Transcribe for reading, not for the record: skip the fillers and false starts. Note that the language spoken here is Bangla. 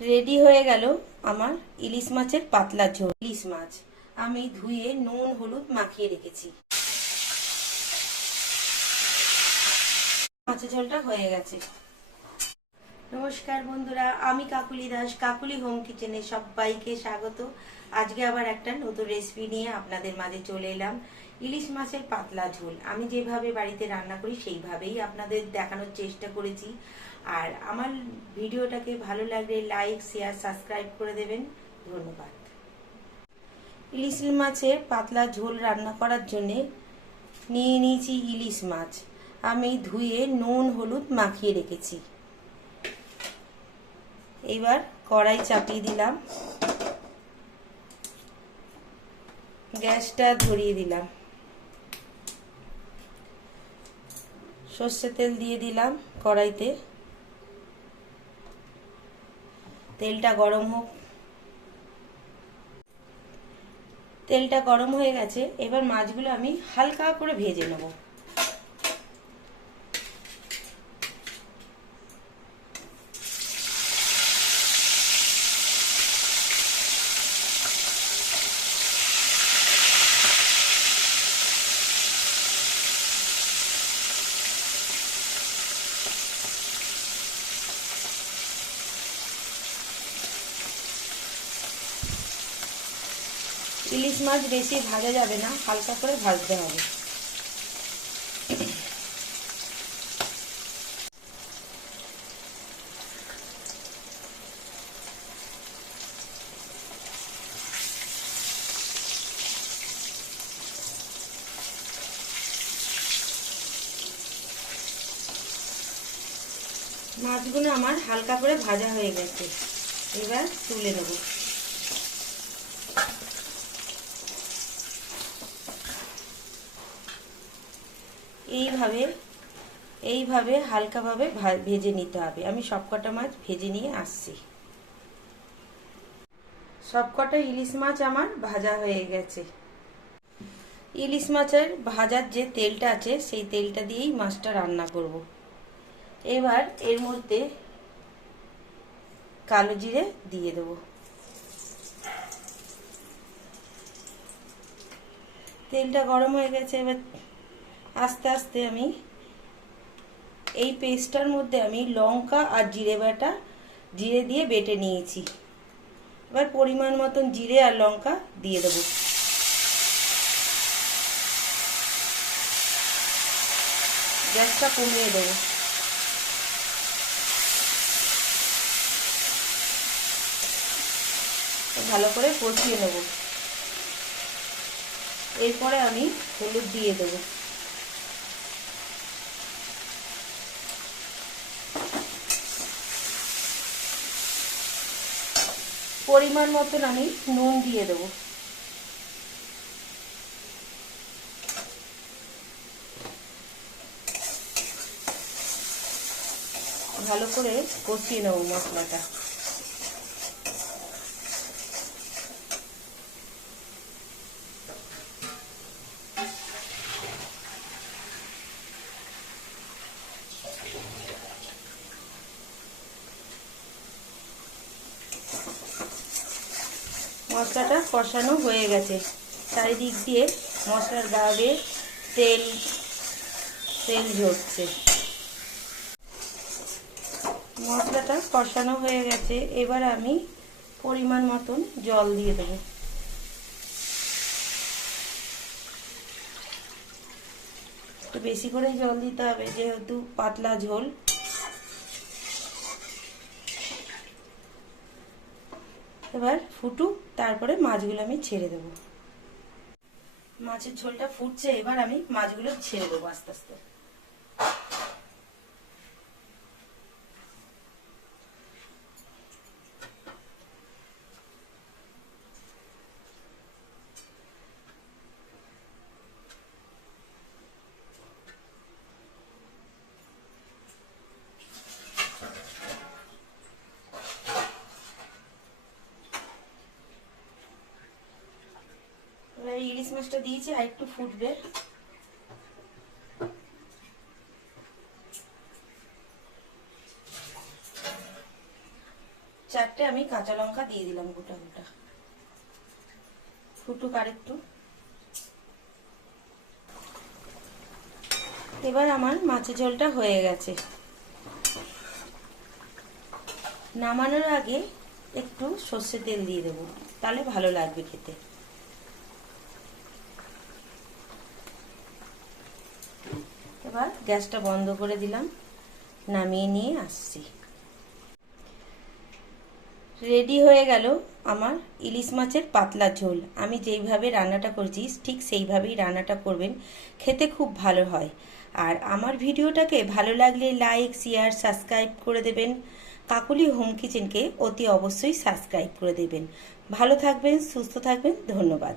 রেডি হয়ে গেল আমার ইলিশ মাছের পাতলা ঝোল। ইলিশ মাছ আমি ধুয়ে নুন হলুদ মাখিয়ে রেখেছি। মাছের ঝোলটা হয়ে গেছে। নমস্কার বন্ধুরা, আমি কাকুলি দাস, কাকুলি হোম কিচেনে সবাইকে স্বাগত। আজকে আবার একটা নতুন রেসিপি নিয়ে আপনাদের মাঝে চলে এলাম। ইলিশ মাছের পাতলা ঝোল আমি যেভাবে বাড়িতে রান্না করি সেইভাবেই আপনাদের দেখানোর চেষ্টা করেছি। আর আমার ভিডিওটাকে ভালো লাগলে লাইক শেয়ার সাবস্ক্রাইব করে দেবেন। ধন্যবাদ। ইলিশ মাছের পাতলা ঝোল রান্না করার জন্য নিয়ে নিয়েছি ইলিশ মাছ। আমি ধুয়ে নুন হলুদ মাখিয়ে রেখেছি। এবার কড়াই চাপিয়ে দিলাম, গ্যাসটা ধরিয়ে দিলাম, সর্ষের তেল দিয়ে দিলাম কড়াইতে। তেলটা গরম হোক। তেলটা গরম হয়ে গেছে, এবার মাছগুলো আমি হালকা করে ভেজে নেব। ইলিশ মাছ বেশি ভাজা যাবে না, হালকা করে ভাজতে হবে। মাছগুলো আমার হালকা করে ভাজা হয়ে গেছে, এবার তুলে নেব। এইভাবে হালকাভাবে ভেজে নিতে হবে। আমি সবকটা মাছ ভেজে নিয়ে আসছি। সবকটা ইলিশ মাছ আমার ভাজা হয়ে গেছে। ইলিশ মাছের ভাজার যে তেলটা আছে সেই তেলটা দিয়েই মাছটা রান্না করব। এবার এর মধ্যে কালো জিরে দিয়ে দেবো। তেলটা গরম হয়ে গেছে, এবার আস্তে আস্তে আমি এই পেস্টটার মধ্যে আমি লঙ্কা আর জিরে দিয়ে বেটে নিয়েছি। এবার পরিমাণ মতন জিরে আর লঙ্কা দিয়ে দেবো। গ্যাসটা কমিয়ে দেবো। ভালো করে কষিয়ে নেব। এরপরে আমি হলুদ দিয়ে দেবো। পরিমাণ মতন আমি নুন দিয়ে দেবো। ভালো করে কষিয়ে নেব মশলাটা। মশলাটা কষানো হয়ে গেছে, চারিদিক দিয়ে মশলার গা বেয়ে তেল ঝরছে। মশলাটা কষানো হয়ে গেছে, এবার আমি পরিমাণ মতন জল দিয়ে দেবো। একটু বেশি করেই জল দিতে হবে যেহেতু পাতলা ঝোল। এবার ফুটুক, তারপরে মাছগুলো আমি ছেড়ে দেবো। মাছের ঝোলটা ফুটছে, এবার আমি মাছগুলো ছেড়ে দেবো আস্তে আস্তে। ইলিশ মাছটা দিয়েছি, আর একটু ফুটবে। চারটে আমি কাঁচা লঙ্কা দিয়ে দিলাম গোটা গোটা, ফুটুক আর একটু। এবার আমার মাছের ঝোলটা হয়ে গেছে। নামানোর আগে একটু সর্ষের তেল দিয়ে দেবো, তাহলে ভালো লাগবে খেতে। এবার গ্যাসটা বন্ধ করে দিলাম, নামিয়ে নিয়ে আসছি। রেডি হয়ে গেল আমার ইলিশ মাছের পাতলা ঝোল। আমি যেইভাবে রান্নাটা করছি ঠিক সেইভাবেই রান্নাটা করবেন, খেতে খুব ভালো হয়। আর আমার ভিডিওটাকে ভালো লাগলে লাইক, শেয়ার, সাবস্ক্রাইব করে দেবেন। কাকুলি হোম কিচেনকে অতি অবশ্যই সাবস্ক্রাইব করে দেবেন। ভালো থাকবেন, সুস্থ থাকবেন, ধন্যবাদ।